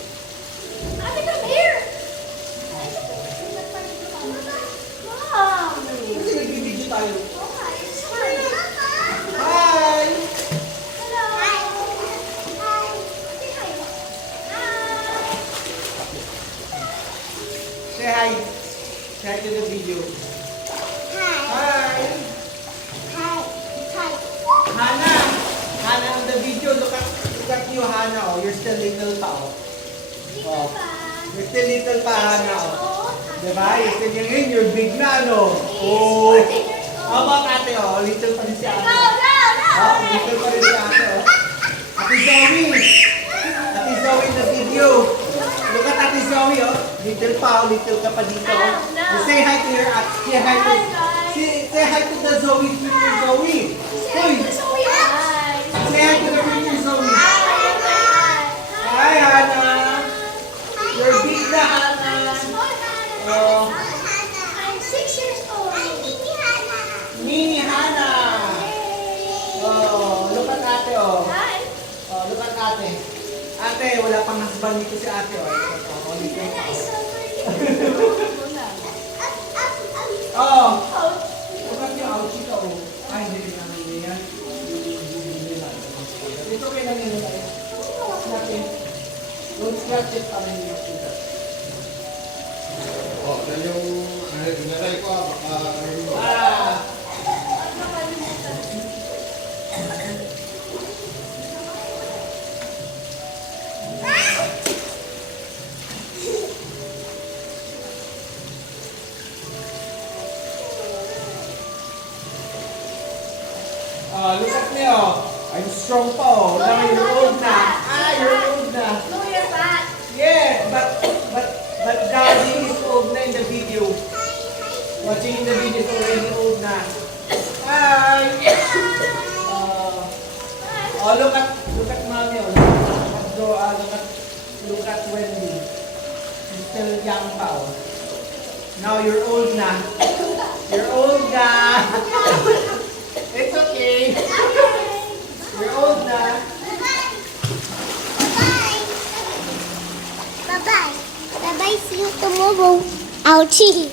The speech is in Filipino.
Ate, come here. Mom. Kasi nagbibidyo tayo. Okay, it's fine. Hi! Hello. Hi. Say hi. Hi. Say hi. Say hi to the video. Hi! Hana! Hana on the video. Look at you, Hana. Oh, you're still little pa. Oh. Oh. You're still little pa, Hana. Oh. Diba? You're still young. You're big na, no? Oh. How about ate? Oh, little pa rin si ate. Oh, little pa rin si ate. Oh. Ate Zoe. Ate Zoe in the video. Look at Ate Zoe. Oh. Little pa. Oh. Little ka pa dito. Oh. You say hi to your ate. Say hi to... Say hi to the Zoe. Future Zoe. Hoy. Say hi to the future Zoe. Hi, Hana. You're big na, Hana. Oh. I'm 6 years old. Mini Hana. Oh, look at ate, oh. Hi. Oh, look at ate. Ate, wala pang husband dito si ate, oh. Oh, dito. Oh. Look at yung ouchie ka, oh. Ay, hindi na namin yan. Ito kayo lang yun tayo. Natin. Don't scratch it pa rin yung kita. Oh, dan yung inaray ko baka Ah! Look at me, oh. I'm strong pa, oh. Now you're old na. You're old na. No, you're fat. Yeah, but daddy is old na in the video. Watching in the video is already old na. Hi! Oh, look at mommy, oh. Look at Wendy. She's still young pa, oh. Now you're old na. You're old na. It's okay. You're old na. Bye-bye. Bye-bye. See you tomorrow. Ouchie.